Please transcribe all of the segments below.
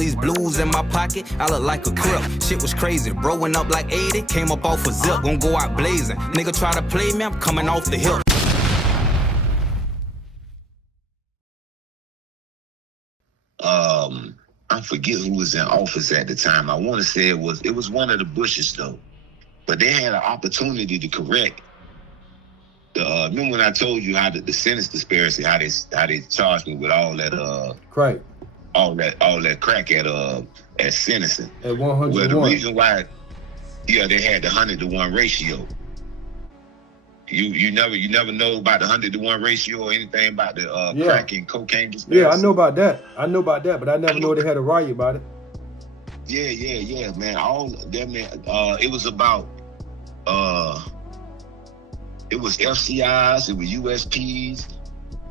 These blues in my pocket, I look like a crip. Shit was crazy, bro went up like 80, came up off a zip, gon' go out blazing. Nigga try to play me, I'm coming off the hip. I forget who was in office at the time. I want to say it was one of the Bushes though, but they had an opportunity to correct. Remember when I told you how the sentence disparity, how they charged me with all that right, all that crack at sentencing. At 100. Well, the reason why, they had the 100-to-1 ratio. You never know about the 100-to-1 ratio or anything about the crack and cocaine disparity. Yeah, I know about that, but I never know they had a riot about it. Yeah, man. All them, it was about it was FCIs, it was USPs.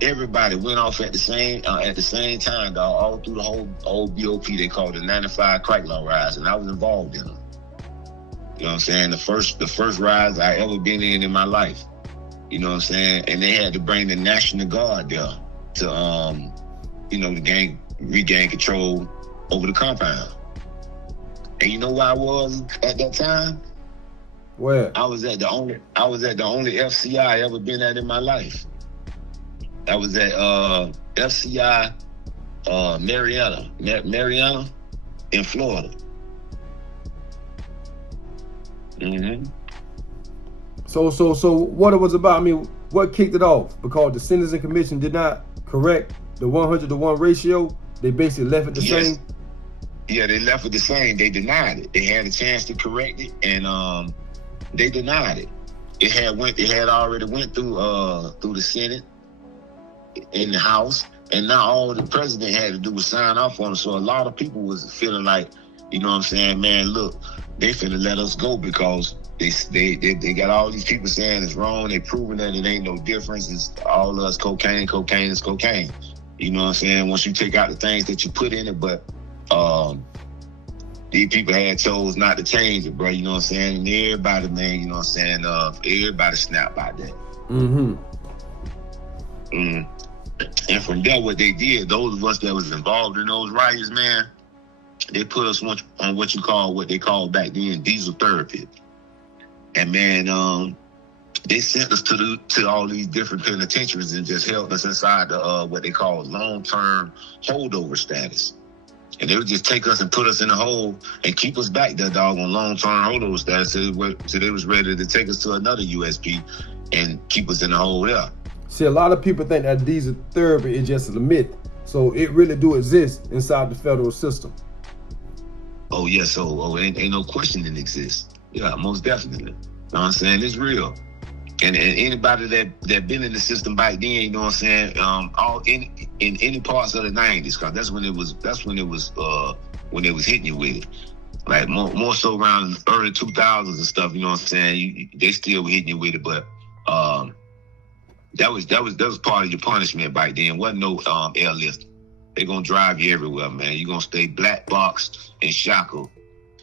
Everybody went off at the same time, dog, all through the whole BOP. They called it 95 crack law rise, and I was involved in them. You know what I'm saying? The first rise I ever been in my life. You know what I'm saying? And they had to bring the National Guard there to the regain control over the compound. And you know where I was at that time? Where? I was at the only FCI I ever been at in my life. I was at FCI Mariana in Florida. Mm-hmm. So what it was about, I mean, what kicked it off? Because the Sentencing Commission did not correct the 100-to-1 ratio. They basically left it the same. Yeah, they left it the same. They denied it. They had a chance to correct it, and they denied it. It had already went through the Senate, in the House, and now all the president had to do was sign off on it. So a lot of people was feeling like, you know what I'm saying, man, look, they finna let us go because they got all these people saying it's wrong. They proving that it ain't no difference. It's all us cocaine is cocaine. You know what I'm saying? Once you take out the things that you put in it, but these people had chose not to change it, bro. You know what I'm saying? And everybody, man, you know what I'm saying? Everybody snapped about that. Mm-hmm. And from there, what they did, those of us that was involved in those riots, man, they put us on what they called back then diesel therapy. And man, they sent us to all these different penitentiaries and just held us inside the what they call long-term holdover status. And they would just take us and put us in a hole and keep us back there, dog, on long-term holdover status till they was ready to take us to another USP and keep us in the hole there. See, a lot of people think that diesel therapy is just a myth. So it really do exist inside the federal system. Oh, yeah, so ain't no question it exists. Yeah, most definitely. You know what I'm saying? It's real. And anybody that been in the system back then, you know what I'm saying, all in any parts of the 90s, cause that's when it was hitting you with it. Like more so around early 2000s and stuff, you know what I'm saying? They still were hitting you with it, but that was part of your punishment back then. Wasn't no airlift. They gonna drive you everywhere, man. You gonna stay black boxed and shackled,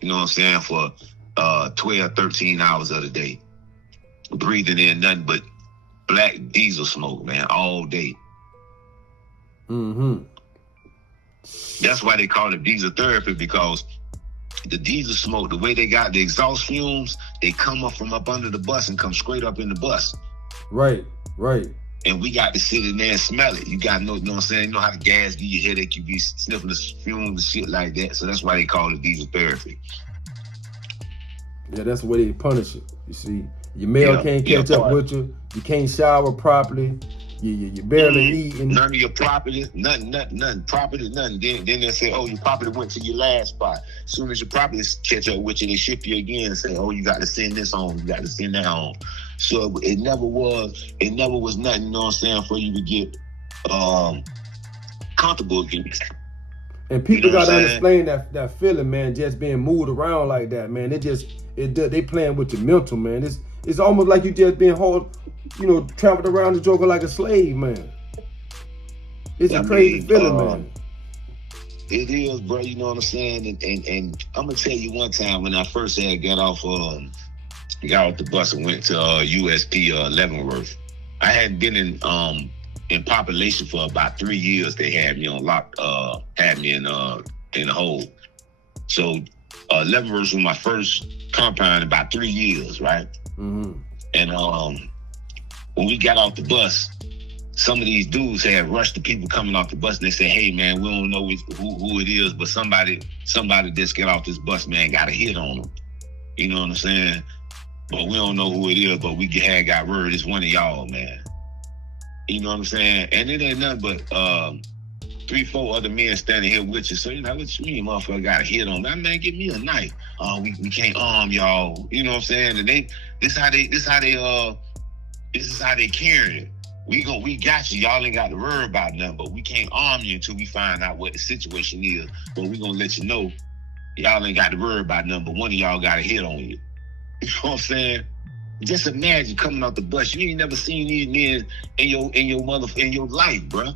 you know what I'm saying, for 12, 13 hours of the day. Breathing in nothing but black diesel smoke, man, all day. Mm-hmm. That's why they call it diesel therapy, because the diesel smoke, the way they got the exhaust fumes, they come up from up under the bus and come straight up in the bus. Right. And we got to sit in there and smell it. You got to know what I'm saying? You know how the gas give you a headache, you be sniffing the fumes and shit like that. So that's why they call it diesel therapy. Yeah, that's the way they punish it. You see, your mail can't catch up with you. You can't shower properly. You barely eat. None of your property, nothing. Property, nothing. Then they say, oh, your property went to your last spot. As soon as your property catch up with you, they ship you again and say, oh, you got to send this home. You got to send that home. So it never was nothing, you know what I'm saying, for you to get comfortable again. And people got to explain that feeling, man, just being moved around like that, man. They playing with your mental, man. It's almost like you just being hauled, traveled around the joker like a slave, man. It's a crazy feeling, man. It is, bro, you know what I'm saying? And I'm going to tell you one time when I first had got off the bus and went to USP Leavenworth. I hadn't been in population for about 3 years. They had me on lock, had me in in the hole. So Leavenworth was my first compound in about 3 years, right? Mm-hmm. And when we got off the bus, some of these dudes had rushed the people coming off the bus, and they said, "Hey, man, we don't know who it is, but somebody just got off this bus, man, got a hit on them." You know what I'm saying? But we don't know who it is, but we had got word it's one of y'all, man. You know what I'm saying? And it ain't nothing but 3-4 other men standing here with you. So you're like, what you mean, motherfucker got a hit on me? Man, give me a knife. We can't arm y'all. You know what I'm saying? And this is how they carry it. We got you. Y'all ain't got to worry about nothing, but we can't arm you until we find out what the situation is. But we gonna let you know y'all ain't got to worry about nothing, but one of y'all got a hit on you. You know what I'm saying? Just imagine coming off the bus. You ain't never seen these men in your life, bro.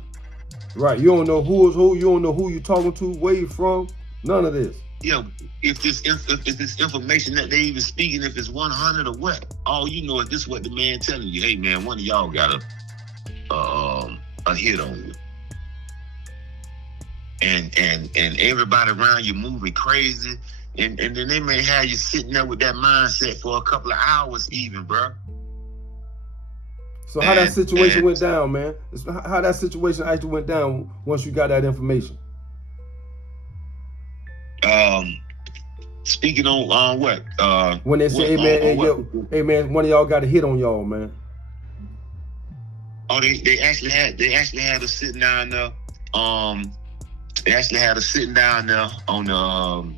Right. You don't know who is who. You don't know who you talking to, where you from. None of this. Yeah. If this information that they even speaking, if it's 100 or what, all you know is this what the man telling you. Hey, man, one of y'all got a hit on you. And everybody around you moving crazy. And then they may have you sitting there with that mindset for a couple of hours even, bro. So how that situation went down, man? How that situation actually went down once you got that information? Speaking on what? When they say, hey man, one of y'all got a hit on y'all, man. Oh, they actually had us sitting down there. They actually had us sitting down there on the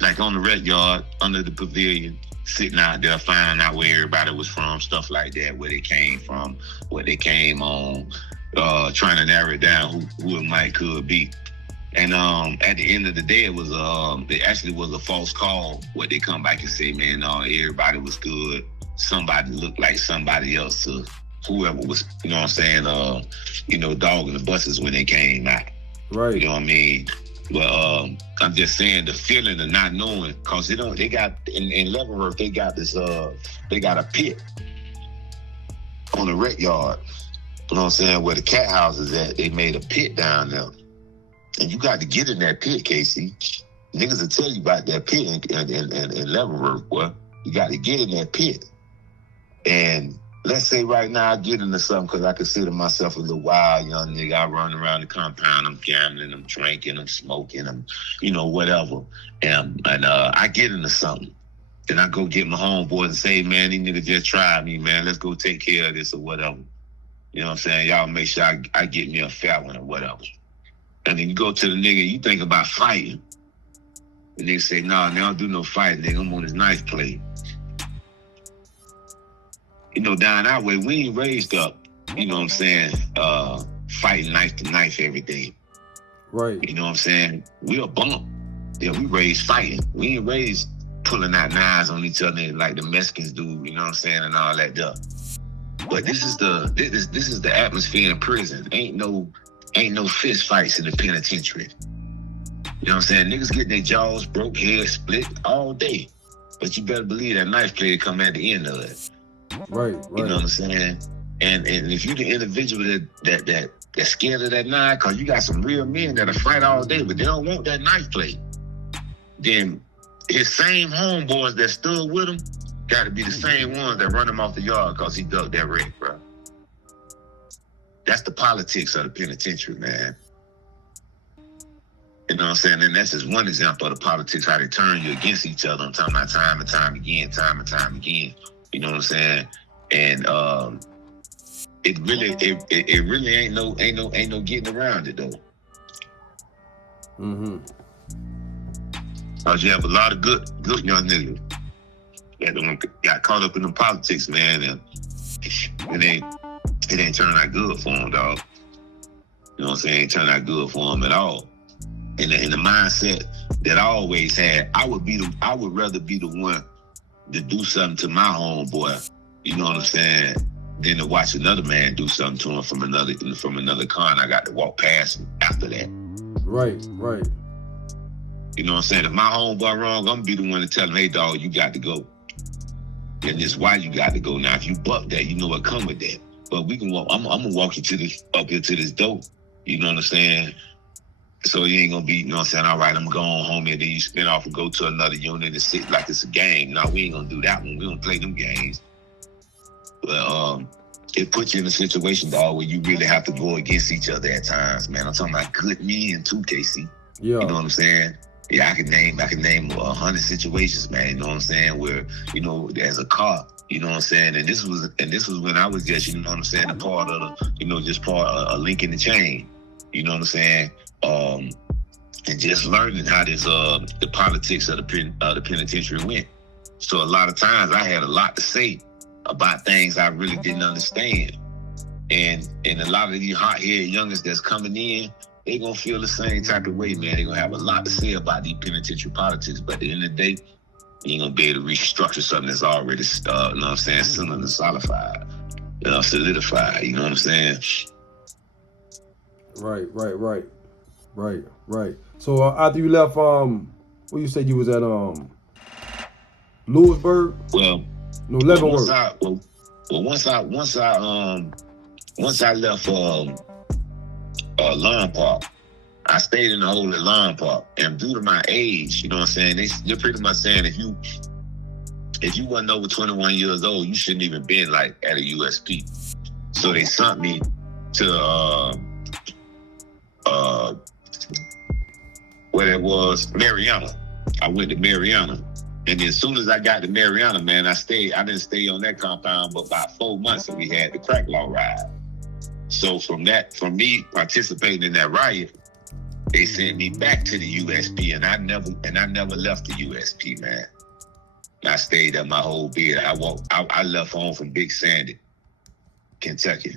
like on the red yard under the pavilion, sitting out there, finding out where everybody was from, stuff like that, where they came from, what they came on, trying to narrow it down who it could be. And at the end of the day, it actually was a false call. What they come back and say, man, no, everybody was good. Somebody looked like somebody else to whoever was, you know what I'm saying, dogging the buses when they came out. Right. You know what I mean? But I'm just saying the feeling of not knowing, cause they got in Leavenworth, they got a pit on the rec yard. You know what I'm saying? Where the cat house is at, they made a pit down there. And you got to get in that pit, Casey. Niggas will tell you about that pit in Leavenworth, boy. You got to get in that pit. And let's say right now I get into something because I consider myself a little wild young nigga. I run around the compound, I'm gambling, I'm drinking, I'm smoking, I'm, whatever. And I get into something. Then I go get my homeboys and say, man, these niggas just tried me, man. Let's go take care of this or whatever. You know what I'm saying? Y'all make sure I get me a fat one or whatever. And then you go to the nigga, you think about fighting. And they say, nah, they don't do no fighting, nigga. I'm on this knife plate. Down our way, we ain't raised up, you know what I'm saying, fighting knife to knife every day. Right. You know what I'm saying? We a bump. Yeah, we raised fighting. We ain't raised pulling out knives on each other like the Mexicans do, you know what I'm saying, and all that stuff. But this is the atmosphere in prison. Ain't no fist fights in the penitentiary. You know what I'm saying? Niggas getting their jaws broke, heads split all day. But you better believe that knife play come at the end of it. Right. You know what I'm saying? And if you the individual that's scared of that knife, cause you got some real men that'll fight all day, but they don't want that knife play. Then his same homeboys that stood with him got to be the same ones that run him off the yard cause he dug that wreck, bro. That's the politics of the penitentiary, man. You know what I'm saying? And that's just one example of the politics, how they turn you against each other. I'm talking about time and time again. You know what I'm saying? And it really ain't no getting around it though. Mm-hmm. Cause you have a lot of good young niggas that got caught up in the politics, man, and it ain't turning out good for them, dog. You know what I'm saying? It ain't turning out good for them at all. And the mindset that I always had, I would rather be the one to do something to my homeboy, you know what I'm saying, than to watch another man do something to him from another car, and I got to walk past him after that. Right. You know what I'm saying? If my homeboy wrong, I'm gonna be the one to tell him, hey dog, you got to go. And it's why you got to go. Now if you buck that, you know what come with that. But we can walk. I'm gonna walk you up here to this door. You know what I'm saying? So you ain't gonna be, you know what I'm saying, all right, I'm going home, and then you spin off and go to another unit and sit like it's a game. No, we ain't gonna do that one. We don't play them games. But it puts you in a situation, dog, where you really have to go against each other at times, man. I'm talking about good men too, KC. Yeah. You know what I'm saying? Yeah, I can name 100 situations, man. You know what I'm saying? Where, you know, as a cop, you know what I'm saying? And this was when I was just, you know what I'm saying, a part of the, you know, just part of a link in the chain. You know what I'm saying? And just learning how this the politics of the penitentiary went. So a lot of times I had a lot to say about things I really didn't understand. And a lot of these hot-headed youngins that's coming in, they gonna feel the same type of way, man. They gonna have a lot to say about these penitentiary politics, but at the end of the day, you ain't gonna be able to restructure something that's already, you know what I'm saying, sealed and solidified, solidified. You know what I'm saying? Right. So after you left, where you said you was at, Lewisburg? Well, no, Leavenworth. Once I left Lawn Park, I stayed in the hole at Lawn Park, and due to my age, you know what I'm saying, they're pretty much saying if you wasn't over 21 years old, you shouldn't even been like at a USP. So they sent me to where it was, Mariana. I went to Mariana. And then as soon as I got to Mariana, man, I didn't stay on that compound but about 4 months, and we had the crack law ride. So from me participating in that riot, they sent me back to the USP, and I never left the USP, man. I stayed there my whole bid. I left home from Big Sandy, Kentucky.